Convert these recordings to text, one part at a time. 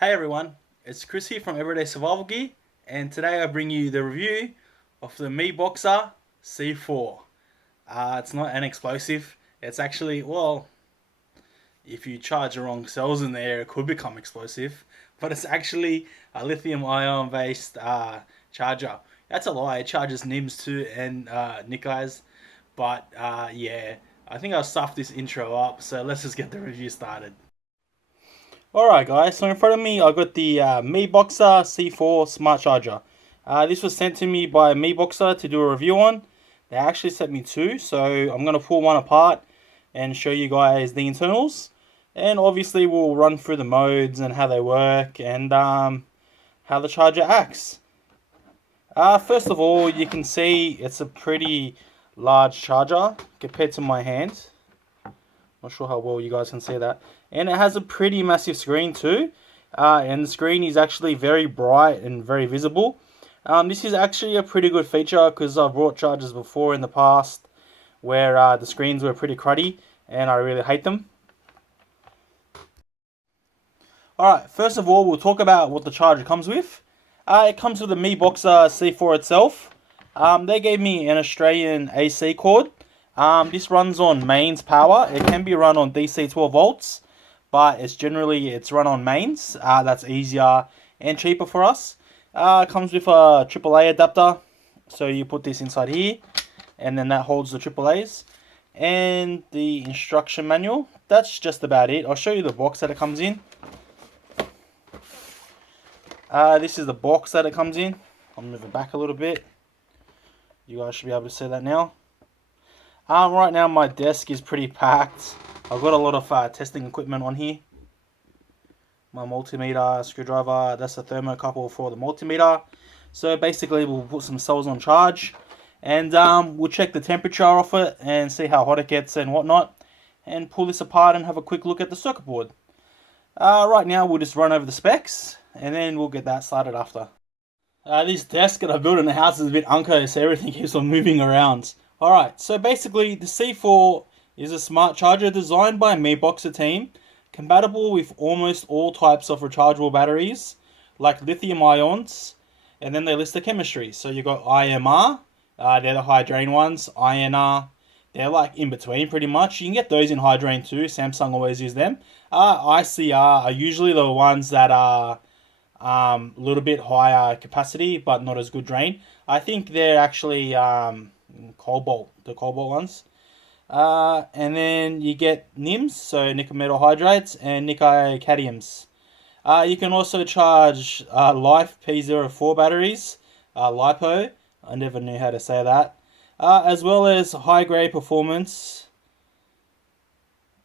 Hey everyone, it's Chris here from Everyday Survival Gear, and today I bring you the review of the Miboxer C4. It's not an explosive, it's actually, well, if you charge the wrong cells in there, it could become explosive, but it's actually a lithium ion based charger. That's a lie, it charges NIMS too and Nikai's, but yeah, I think I'll stuff this intro up, so let's just get the review started. Alright guys, so in front of me I got the Miboxer C4 Smart Charger. This was sent to me by Miboxer to do a review on. They actually sent me two, so I'm going to pull one apart and show you guys the internals. And obviously we'll run through the modes and how they work and how the charger acts. First of all, you can see it's a pretty large charger compared to my hand. Not sure how well you guys can see that. And it has a pretty massive screen too. And the screen is actually very bright and very visible. This is actually a pretty good feature because I've bought chargers before in the past where the screens were pretty cruddy and I really hate them. Alright, first of all, we'll talk about what the charger comes with. It comes with the Miboxer C4 itself. They gave me an Australian AC cord. This runs on mains power. It can be run on DC 12 volts, but it's run on mains. That's easier and cheaper for us. It comes with a AAA adapter, so you put this inside here, and then that holds the AAAs. And the instruction manual. That's just about it. I'll show you the box that it comes in. This is the box that it comes in. I'll move it back a little bit. You guys should be able to see that now. Right now my desk is pretty packed. I've got a lot of testing equipment on here. My multimeter, screwdriver, that's a thermocouple for the multimeter. So basically we'll put some cells on charge and we'll check the temperature off it and see how hot it gets and whatnot. And pull this apart and have a quick look at the circuit board. Right now we'll just run over the specs and then we'll get that started after. This desk that I built in the house is a bit unco, so everything keeps on moving around. Alright, so basically the C4 is a smart charger designed by a Miboxer team, compatible with almost all types of rechargeable batteries, like lithium ions, and then they list the chemistry. So you've got IMR, they're the high drain ones, INR, they're like in between pretty much. You can get those in high drain too, Samsung always use them. ICR are usually the ones that are a little bit higher capacity, but not as good drain. I think they're actually the cobalt ones. And then you get NIMS, so nickel metal hydrates, and nickel cadmiums. You can also charge Life P04 batteries, LiPo, I never knew how to say that, as well as high grade performance.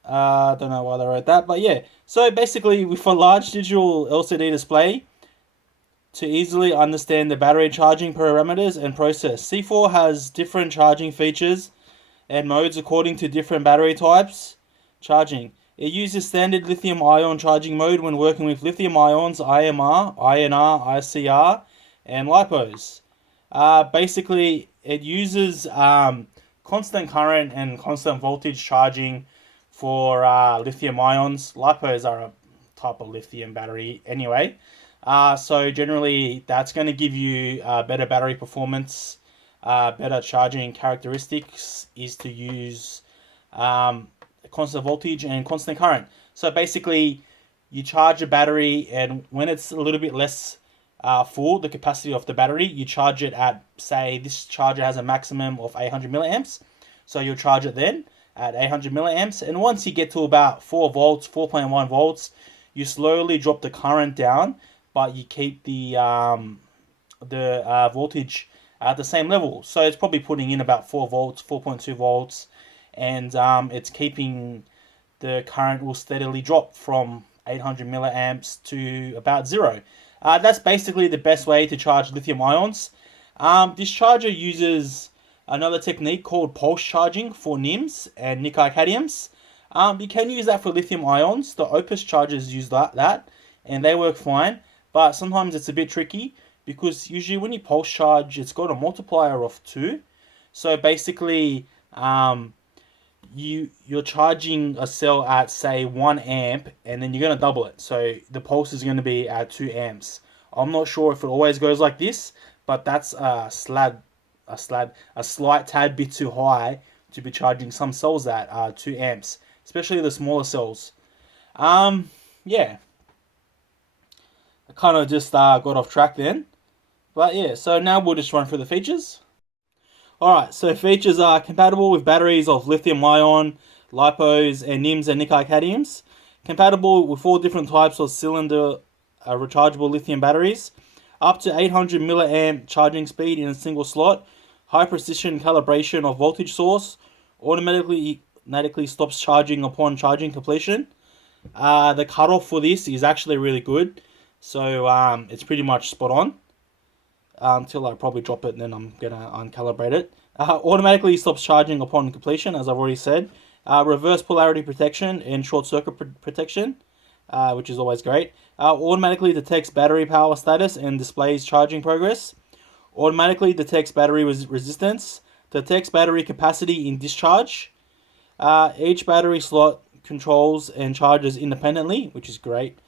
Don't know why they wrote that, but yeah. So basically, with a large digital LCD display, to easily understand the battery charging parameters and process. C4 has different charging features and modes according to different battery types. Charging. It uses standard lithium ion charging mode when working with lithium ions, IMR, INR, ICR, and LiPos. Basically, it uses constant current and constant voltage charging for lithium ions. LiPos are a type of lithium battery anyway. So generally that's going to give you better battery performance, better charging characteristics is to use constant voltage and constant current. So basically you charge a battery and when it's a little bit less full, the capacity of the battery, you charge it at, say this charger has a maximum of 800 milliamps. So you'll charge it then at 800 milliamps. And once you get to about 4 volts, 4.1 volts, you slowly drop the current down, but you keep the voltage at the same level. So it's probably putting in about 4 volts, 4.2 volts, and it's keeping the current will steadily drop from 800 milliamps to about 0. That's basically the best way to charge lithium ions. This charger uses another technique called pulse charging for NIMS and nickel cadmiums. You can use that for lithium ions. The Opus chargers use that and they work fine. But sometimes it's a bit tricky because usually when you pulse charge, it's got a multiplier of 2. So basically, you're charging a cell at say 1 amp, and then you're going to double it. So the pulse is going to be at 2 amps. I'm not sure if it always goes like this, but that's a slight tad bit too high to be charging some cells at 2 amps, especially the smaller cells. Yeah, I kind of just got off track then. But yeah, so now we'll just run through the features. Alright, so features are compatible with batteries of lithium-ion, lipos, and NIMS and nickel cadmiums. Compatible with all different types of cylinder rechargeable lithium batteries. Up to 800 milliamp charging speed in a single slot. High precision calibration of voltage source. Automatically stops charging upon charging completion. The cutoff for this is actually really good. So it's pretty much spot on. Until I probably drop it, and then I'm gonna uncalibrate it. Automatically stops charging upon completion, as I've already said. Reverse polarity protection and short circuit protection, which is always great. Automatically detects battery power status and displays charging progress. Automatically detects battery resistance. Detects battery capacity in discharge. Each battery slot controls and charges independently, which is great.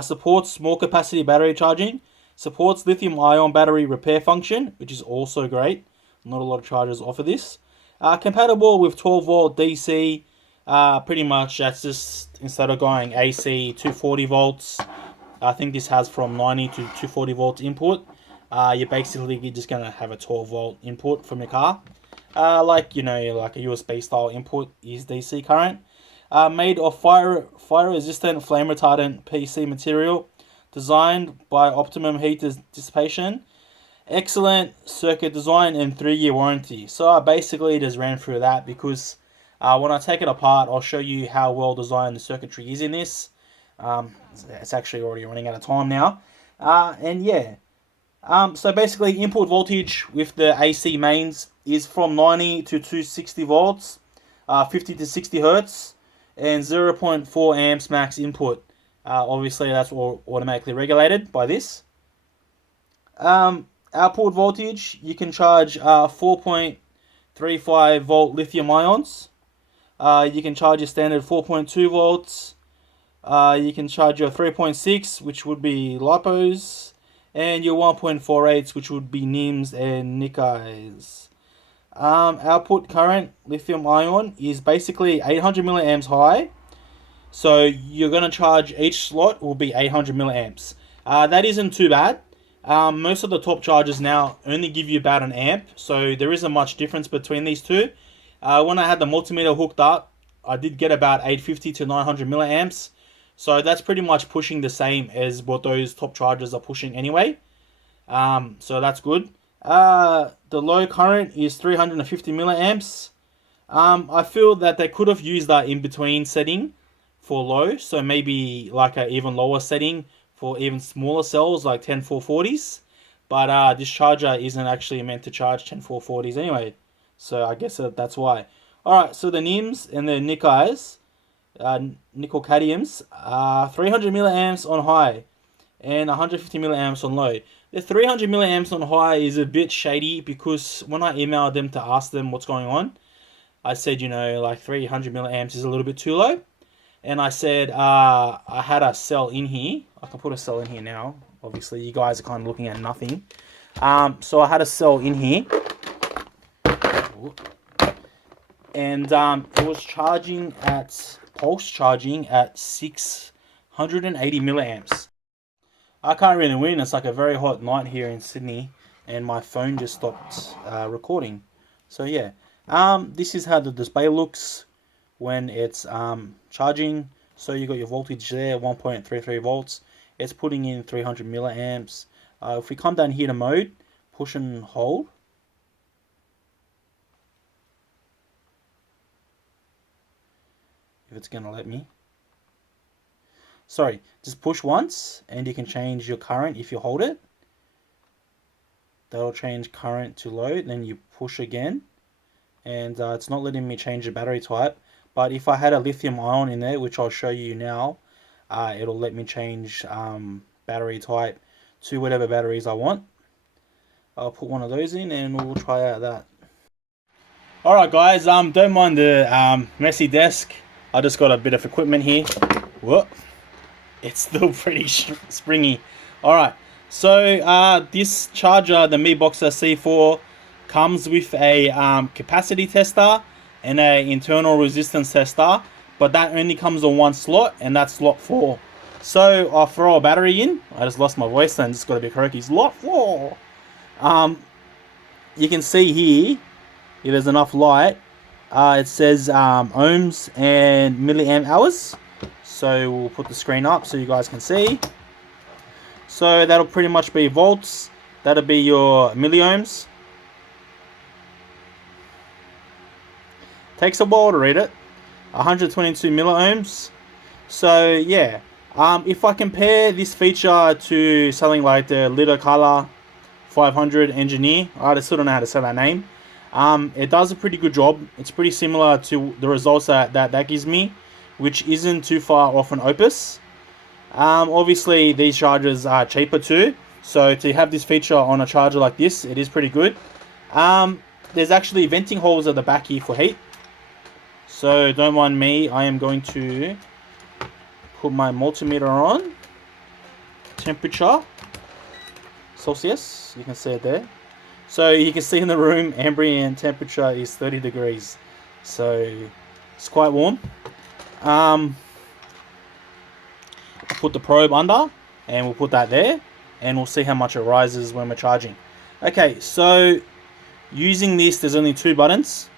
Supports small capacity battery charging. Supports lithium-ion battery repair function, which is also great. Not a lot of chargers offer this. Compatible with 12-volt DC. Pretty much, that's just, instead of going AC 240 volts, I think this has from 90 to 240 volts input. You're basically just going to have a 12-volt input from your car. Like a USB style input is DC current. Made of fire-resistant, flame-retardant PC material. Designed by optimum heat dissipation. Excellent circuit design and 3-year warranty. So I basically just ran through that because when I take it apart, I'll show you how well designed the circuitry is in this. It's actually already running out of time now. And yeah. So basically input voltage with the AC mains is from 90 to 260 volts, 50 to 60 hertz, and 0.4 amps max input. Obviously, that's all automatically regulated by this. Output voltage, you can charge 4.35 volt lithium ions. You can charge your standard 4.2 volts. You can charge your 3.6, which would be lipos, and your 1.48, which would be NIMS and nickels. Output current lithium ion is basically 800 milliamps high. So you're going to charge, each slot will be 800 milliamps. That isn't too bad. Most of the top chargers now only give you about an amp, so there isn't much difference between these two. When I had the multimeter hooked up, I did get about 850 to 900 milliamps. So that's pretty much pushing the same as what those top chargers are pushing anyway. So that's good. The low current is 350 milliamps. I feel that they could have used that in between setting for low, so maybe like an even lower setting for even smaller cells like 10440s, but this charger isn't actually meant to charge 10440s anyway, so I guess that's why. Alright, so the NIMS and the nickels, nickel cadmiums, 300 milliamps on high and 150 milliamps on low. The 300 milliamps on high is a bit shady because when I emailed them to ask them what's going on, I said, like 300 milliamps is a little bit too low. And I said, I had a cell in here. I can put a cell in here now. Obviously, you guys are kind of looking at nothing. So I had a cell in here. And it was charging pulse charging at 680 milliamps. I can't really win. It's like a very hot night here in Sydney. And my phone just stopped recording. So yeah. This is how the display looks when it's charging. So you got your voltage there, 1.33 volts. It's putting in 300 milliamps. If we come down here to mode, push and hold. If it's gonna let me. Sorry, just push once and you can change your current if you hold it. That'll change current to low. Then you push again. And it's not letting me change the battery type. But if I had a lithium ion in there, which I'll show you now, it'll let me change battery type to whatever batteries I want. I'll put one of those in and we'll try out that. Alright guys, don't mind the messy desk. I just got a bit of equipment here. Whoop. It's still pretty springy. Alright, so this charger, the Miboxer C4, comes with a capacity tester and a internal resistance tester, but that only comes on one slot, and that's slot 4. So I'll throw a battery in. I just lost my voice and just got to be correct. Slot 4. You can see here, if there's enough light, it says ohms and milliamp hours. So we'll put the screen up so you guys can see. So that'll pretty much be volts. That'll be your milliohms. Takes a while to read it. 122 milliohms. So yeah, if I compare this feature to something like the Little Color 500 Engineer, I still don't know how to say that name. It does a pretty good job. It's pretty similar to the results that gives me, which isn't too far off an Opus. Obviously these chargers are cheaper too, so to have this feature on a charger like this, it is pretty good. There's actually venting holes at the back here for heat, so don't mind me. I am going to put my multimeter on. Temperature Celsius, you can see it there. So you can see in the room, ambient temperature is 30 degrees. So it's quite warm. I'll put the probe under and we'll put that there, and we'll see how much it rises when we're charging. Okay, so using this, there's only 2 buttons.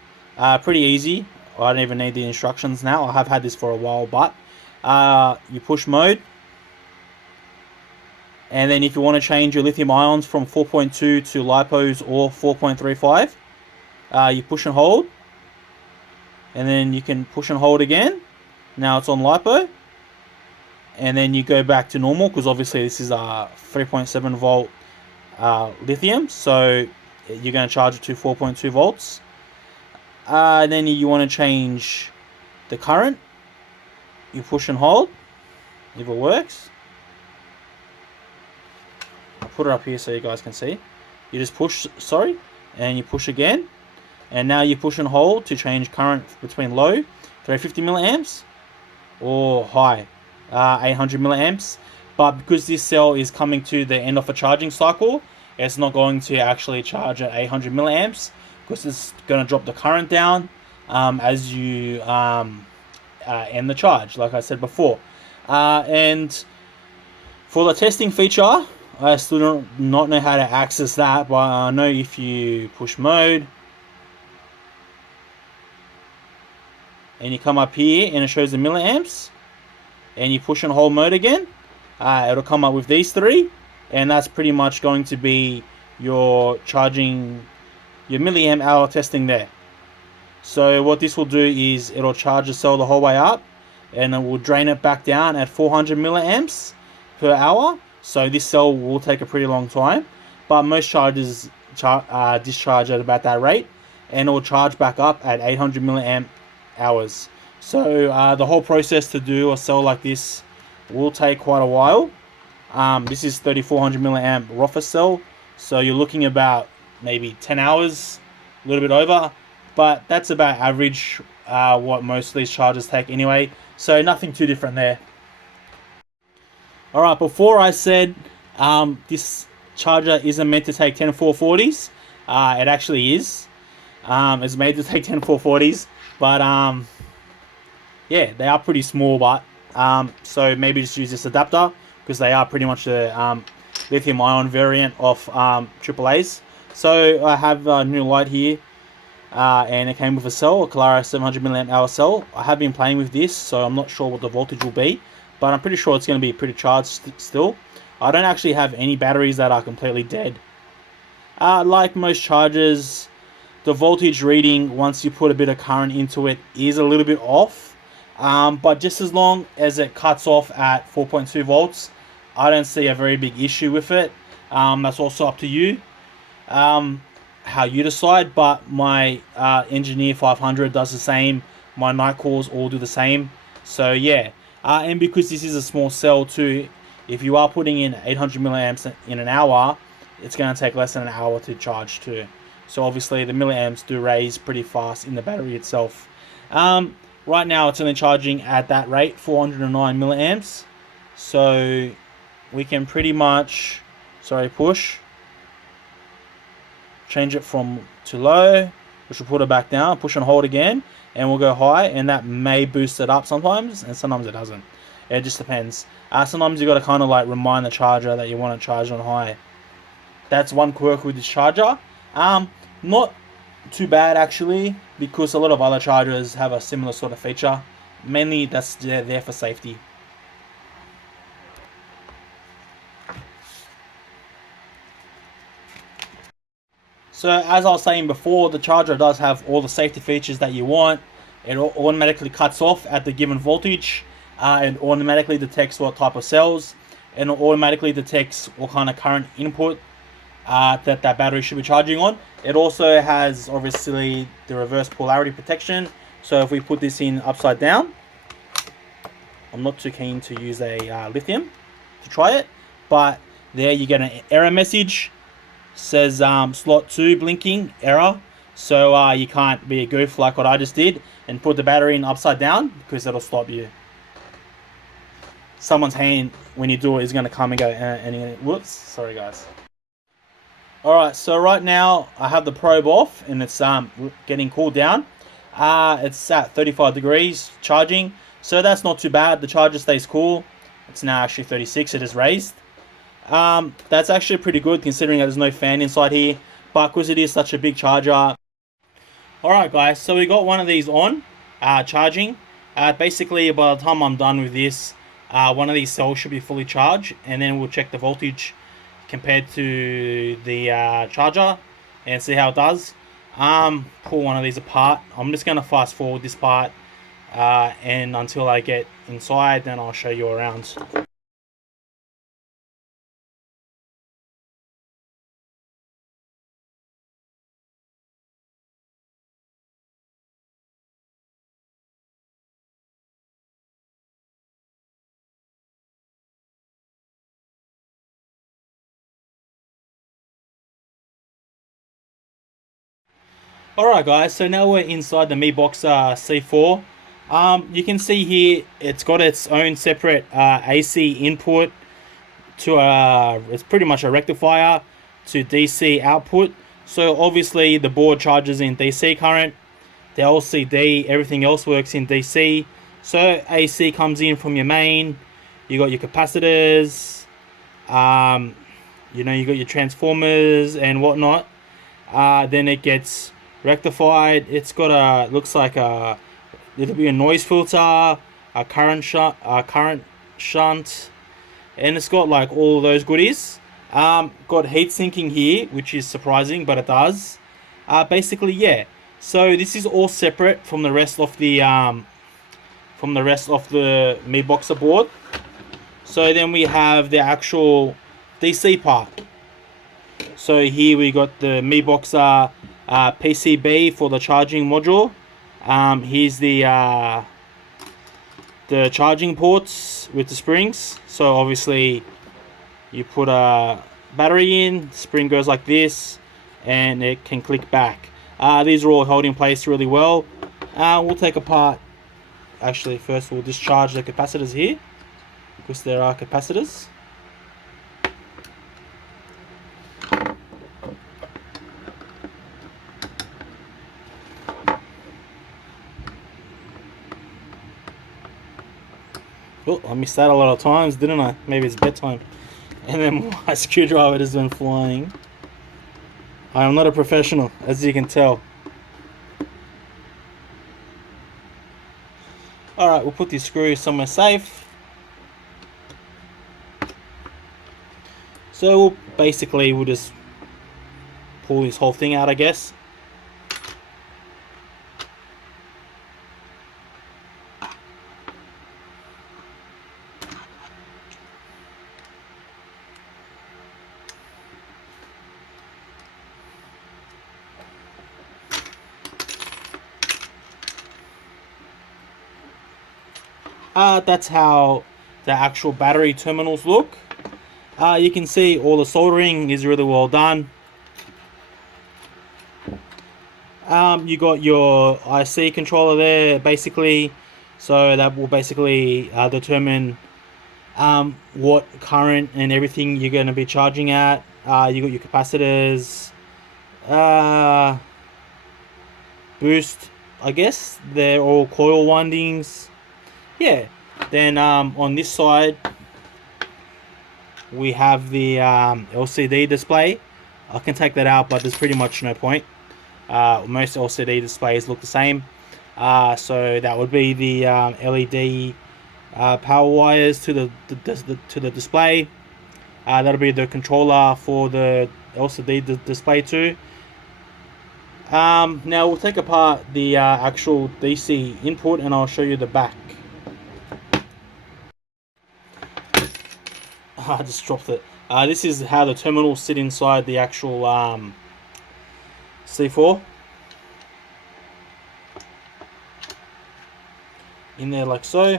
Pretty easy. I don't even need the instructions now. I have had this for a while, but you push mode. And then if you want to change your lithium ions from 4.2 to lipos or 4.35, you push and hold. And then you can push and hold again. Now it's on lipo. And then you go back to normal, because obviously this is a 3.7 volt lithium. So you're going to charge it to 4.2 volts. And then you want to change the current. You push and hold if it works. I'll put it up here so you guys can see. You just push, and you push again. And now you push and hold to change current between low, 350 milliamps, or high, 800 milliamps. But because this cell is coming to the end of a charging cycle, it's not going to actually charge at 800 milliamps, because it's going to drop the current down as you end the charge, like I said before. And for the testing feature, I still do not know how to access that, but I know if you push mode and you come up here and it shows the milliamps, and you push and hold mode again, it'll come up with these 3, and that's pretty much going to be your charging, your milliamp hour testing there. So what this will do is it'll charge the cell the whole way up, and it will drain it back down at 400 milliamps per hour. So this cell will take a pretty long time, but most chargers discharge at about that rate, and it will charge back up at 800 milliamp hours. So the whole process to do a cell like this will take quite a while. This is 3400 milliamp Rofa cell, so you're looking about maybe 10 hours, a little bit over, but that's about average what most of these chargers take anyway, so nothing too different there. Alright, before I said this charger isn't meant to take 10440s, it actually is. It's made to take 10440s, but yeah, they are pretty small, but so maybe just use this adapter, because they are pretty much the lithium ion variant of AAA's. So I have a new light here, and it came with a cell, a Clara 700 milliamp hour cell. I have been playing with this, so I'm not sure what the voltage will be, but I'm pretty sure it's going to be pretty charged still. I don't actually have any batteries that are completely dead. Like most chargers, the voltage reading, once you put a bit of current into it, is a little bit off. But just as long as it cuts off at 4.2 volts, I don't see a very big issue with it. That's also up to you, how you decide, but my Engineer 500 does the same. My night calls all do the same. So yeah. And because this is a small cell too, if you are putting in 800 milliamps in an hour, it's going to take less than an hour to charge too. so obviously the milliamps do raise pretty fast in the battery itself. Right now it's only charging at that rate, 409 milliamps, so we can pretty much change it from to low, which will put it back down, push and hold again, and we'll go high, and that may boost it up sometimes, and sometimes it doesn't. It just depends. Sometimes you got to kind of like remind the charger that you want to charge on high. That's one quirk with this charger. Not too bad actually, because a lot of other chargers have a similar sort of feature. Mainly that's there for safety. So as I was saying before, the charger does have all the safety features that you want. It automatically cuts off at the given voltage. It automatically detects what type of cells, and it automatically detects what kind of current input that battery should be charging on. It also has obviously the reverse polarity protection. So if we put this in upside down, I'm not too keen to use a lithium to try it, but there you get an error message. Says slot 2 blinking error, so you can't be a goof like what I just did and put the battery in upside down, because that'll stop you. Someone's hand when you do it is going to come and go and whoops, sorry guys. Alright, so right now I have the probe off and it's getting cooled down. It's at 35 degrees charging, so that's not too bad. The charger stays cool. It's now actually 36, it is raised. That's actually pretty good considering that there's no fan inside here, but because it is such a big charger. Alright guys, so we got one of these on, charging. Basically by the time I'm done with this, one of these cells should be fully charged, and then we'll check the voltage compared to the charger and see how it does. Pull one of these apart. I'm just going to fast forward this part and until I get inside, then I'll show you around. Alright guys, so now we're inside the Miboxer C4. You can see here it's got its own separate AC input to it's pretty much a rectifier to DC output. So obviously the board charges in DC current, the LCD, everything else works in DC. So AC comes in from your main, you got your capacitors, you know, you got your transformers and whatnot. Then it gets rectified. It's got a, looks like a, it'll be a noise filter, a current shunt, and it's got like all of those goodies. Got heat sinking here, which is surprising, but it does. Basically, yeah. So this is all separate from the rest of the Miboxer board. So then we have the actual DC part. So here we got the Miboxer PCB for the charging module. Here's the charging ports with the springs. So obviously you put a battery in, spring goes like this, and it can click back. These are all held in place really well. We'll take apart, actually first we'll discharge the capacitors here, because there are capacitors. Oh, I missed that a lot of times, didn't I? Maybe it's bedtime. And then my screwdriver has been flying. I am not a professional, as you can tell. Alright, we'll put these screws somewhere safe. So basically we'll just pull this whole thing out, I guess. That's how the actual battery terminals look. You can see all the soldering is really well done. You got your IC controller there, basically. So that will basically determine what current and everything you're going to be charging at. You got your capacitors, boost, I guess. They're all coil windings. Yeah. Then on this side, we have the LCD display. I can take that out, but there's pretty much no point. Most LCD displays look the same. So that would be the LED power wires to the display. That'll be the controller for the LCD display too. Now we'll take apart the actual DC input and I'll show you the back. I just dropped it. This is how the terminals sit inside the actual C4. In there like so.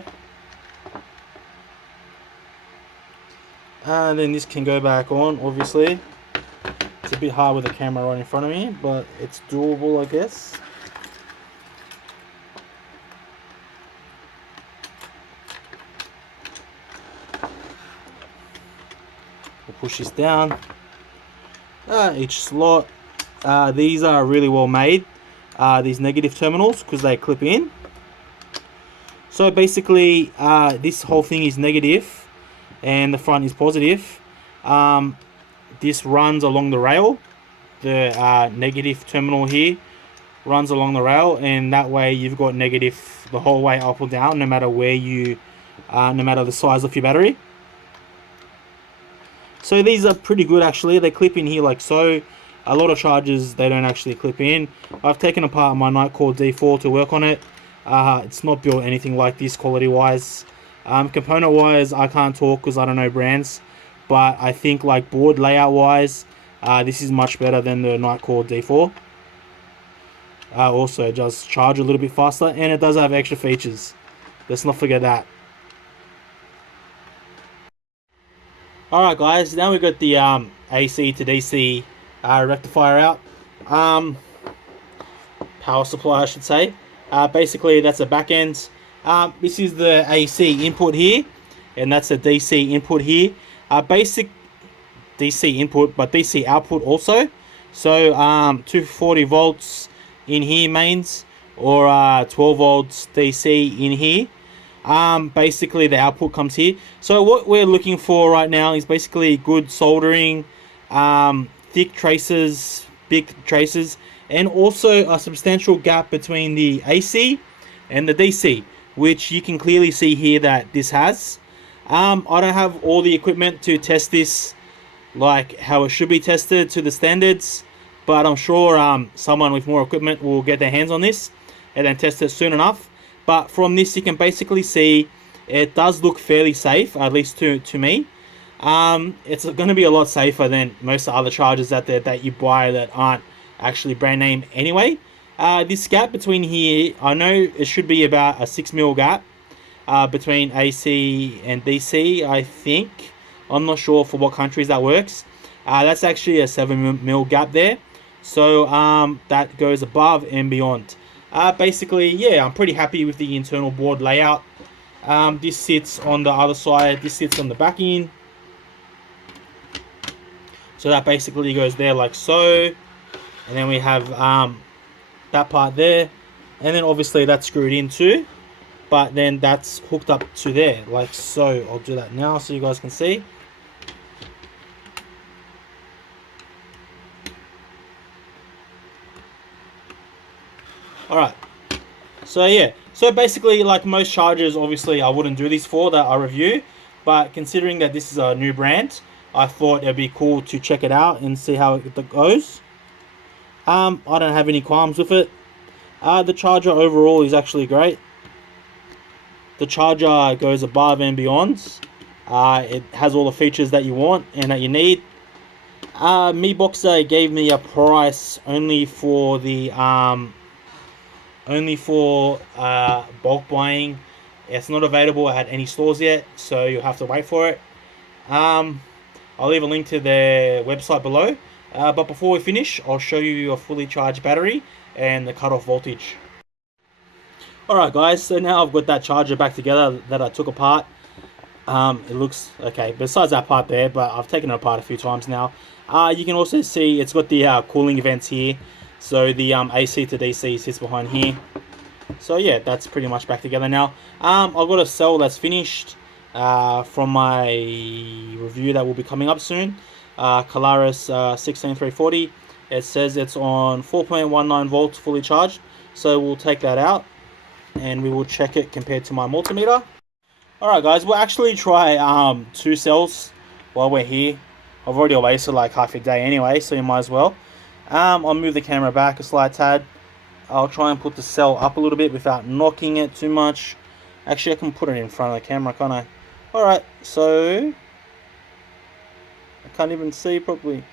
And then this can go back on, obviously. It's a bit hard with the camera right in front of me, but it's doable, I guess. We'll push this down. Each slot. These are really well made, these negative terminals, because they clip in. So basically, this whole thing is negative and the front is positive. This runs along the rail. The negative terminal here runs along the rail, and that way you've got negative the whole way up or down, no matter where you, no matter the size of your battery. So these are pretty good actually. They clip in here like so. A lot of chargers, they don't actually clip in. I've taken apart my Nightcore D4 to work on it. It's not built anything like this quality wise. Component wise, I can't talk because I don't know brands. But I think like board layout wise, this is much better than the Nightcore D4. Also, it does charge a little bit faster and it does have extra features. Let's not forget that. Alright guys, now we've got the AC to DC rectifier out. Power supply, I should say. Basically, that's a back end. This is the AC input here, and that's a DC input here. Basic DC input, but DC output also. So 240 volts in here mains, or 12 volts DC in here. Basically the output comes here. So what we're looking for right now is basically good soldering, thick traces, big traces, and also a substantial gap between the AC and the DC, which you can clearly see here that this has. I don't have all the equipment to test this like how it should be tested to the standards, but I'm sure someone with more equipment will get their hands on this and then test it soon enough. But from this you can basically see it does look fairly safe, at least to me. It's going to be a lot safer than most other chargers out there that you buy that aren't actually brand name anyway. This gap between here, I know it should be about a 6mm gap between AC and DC, I think. I'm not sure for what countries that works. That's actually a 7mm gap there. So that goes above and beyond. Basically, yeah, I'm pretty happy with the internal board layout. This sits on the other side, this sits on the back end. So that basically goes there like so. And then we have that part there. And then obviously that's screwed in too. But then that's hooked up to there like so. I'll do that now so you guys can see. Alright, so yeah, so basically like most chargers, obviously I wouldn't do this for that I review, but considering that this is a new brand, I thought it'd be cool to check it out and see how it goes. I don't have any qualms with it. The charger overall is actually great. The charger goes above and beyond. It has all the features that you want and that you need. Miboxer gave me a price only for the bulk buying. It's not available at any stores yet, so you'll have to wait for it. I'll leave a link to their website below. But before we finish, I'll show you a fully charged battery and the cutoff voltage. Alright guys, so now I've got that charger back together that I took apart. It looks okay, besides that part there, but I've taken it apart a few times now. You can also see it's got the cooling vents here. So the AC to DC sits behind here. So yeah, that's pretty much back together now. I've got a cell that's finished from my review that will be coming up soon. Colaris 16340. It says it's on 4.19 volts fully charged. So we'll take that out and we will check it compared to my multimeter. Alright guys, we'll actually try 2 cells while we're here. I've already wasted like half a day anyway, so you might as well. I'll move the camera back a slight tad. I'll try and put the cell up a little bit without knocking it too much. Actually, I can put it in front of the camera, can't I? Alright, so I can't even see properly.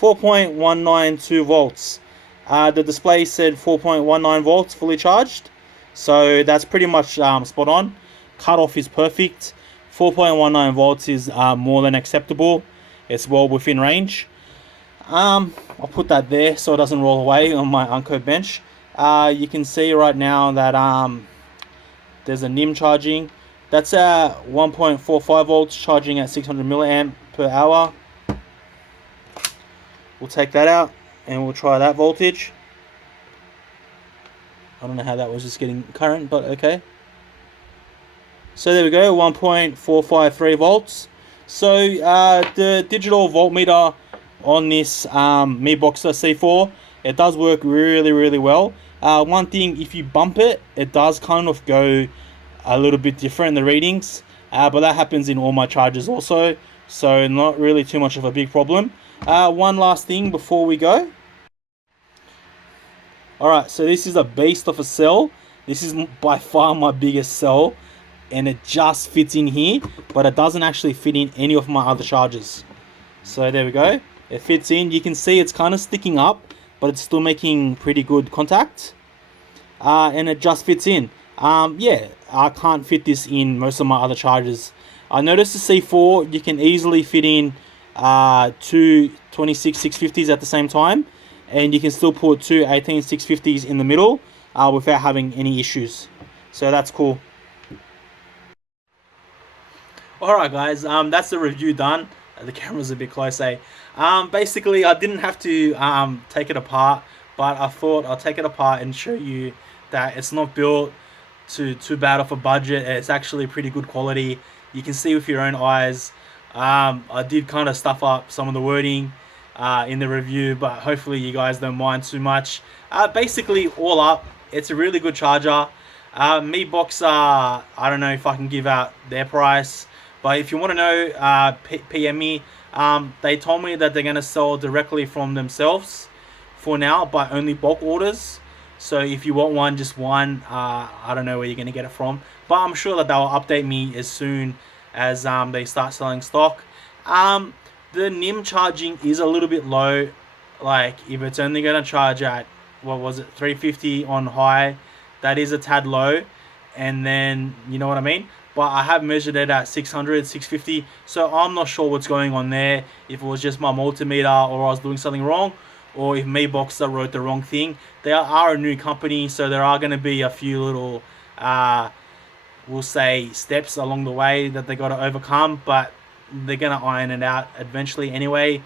4.192 volts. The display said 4.19 volts fully charged. So that's pretty much spot on. Cutoff is perfect. 4.19 volts is more than acceptable. It's well within range. I'll put that there so it doesn't roll away on my Unco bench. You can see right now that there's a NIM charging. That's at 1.45 volts, charging at 600 milliamp per hour. We'll take that out and we'll try that voltage. I don't know how that was just getting current, but okay. So there we go, 1.453 volts. So the digital voltmeter on this Miboxer C4, it does work really well. One thing, if you bump it, it does kind of go a little bit different in the readings, but that happens in all my chargers also, so not really too much of a big problem. One last thing before we go. Alright, so this is a beast of a cell. This is by far my biggest cell, and it just fits in here, but it doesn't actually fit in any of my other chargers. So there we go. It fits in. You can see it's kind of sticking up, but it's still making pretty good contact. And it just fits in. Yeah, I can't fit this in most of my other chargers. I noticed the C4, you can easily fit in 2 26 650s at the same time. And you can still put 2 18 650s in the middle without having any issues. So that's cool. Alright guys, that's the review done. The camera's a bit close, eh? Basically, I didn't have to take it apart, but I thought I'll take it apart and show you that it's not built to too bad of a budget. It's actually pretty good quality. You can see with your own eyes. I did kind of stuff up some of the wording in the review, but hopefully you guys don't mind too much. Basically, all up, it's a really good charger. Miboxer, I don't know if I can give out their price, but if you want to know, PM me. They told me that they're going to sell directly from themselves for now, but only bulk orders. So if you want one, just one. I don't know where you're going to get it from, but I'm sure that they'll update me as soon as they start selling stock. The NIM charging is a little bit low. Like, if it's only going to charge at, what was it, 350 on high, that is a tad low. And then, you know what I mean? But I have measured it at 600, 650. So I'm not sure what's going on there. If it was just my multimeter, or I was doing something wrong, or if Miboxer wrote the wrong thing. They are a new company, so there are going to be a few little, we'll say, steps along the way that they got to overcome. But they're going to iron it out eventually anyway.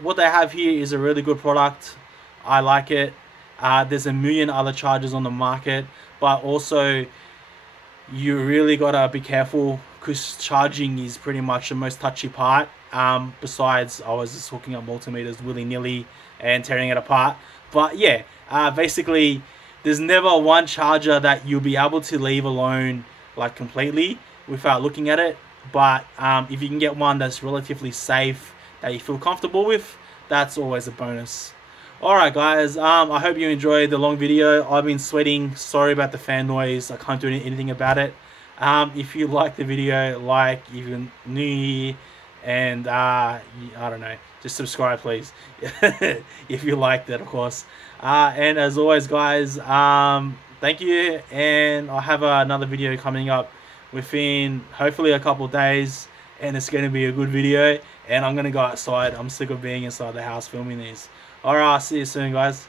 What they have here is a really good product. I like it. There's a million other chargers on the market, but also you really gotta be careful because charging is pretty much the most touchy part. Besides, I was just hooking up multimeters willy-nilly and tearing it apart. But yeah, basically, there's never one charger that you'll be able to leave alone like completely without looking at it. But if you can get one that's relatively safe, that you feel comfortable with, that's always a bonus. Alright guys, I hope you enjoyed the long video. I've been sweating. Sorry about the fan noise. I can't do anything about it. If you like the video, like, if you're new here, and I don't know, just subscribe please. If you liked it, of course. And as always guys, thank you, and I'll have another video coming up within hopefully a couple of days. and it's going to be a good video, and I'm going to go outside. I'm sick of being inside the house filming these. Alright, I'll see you soon, guys.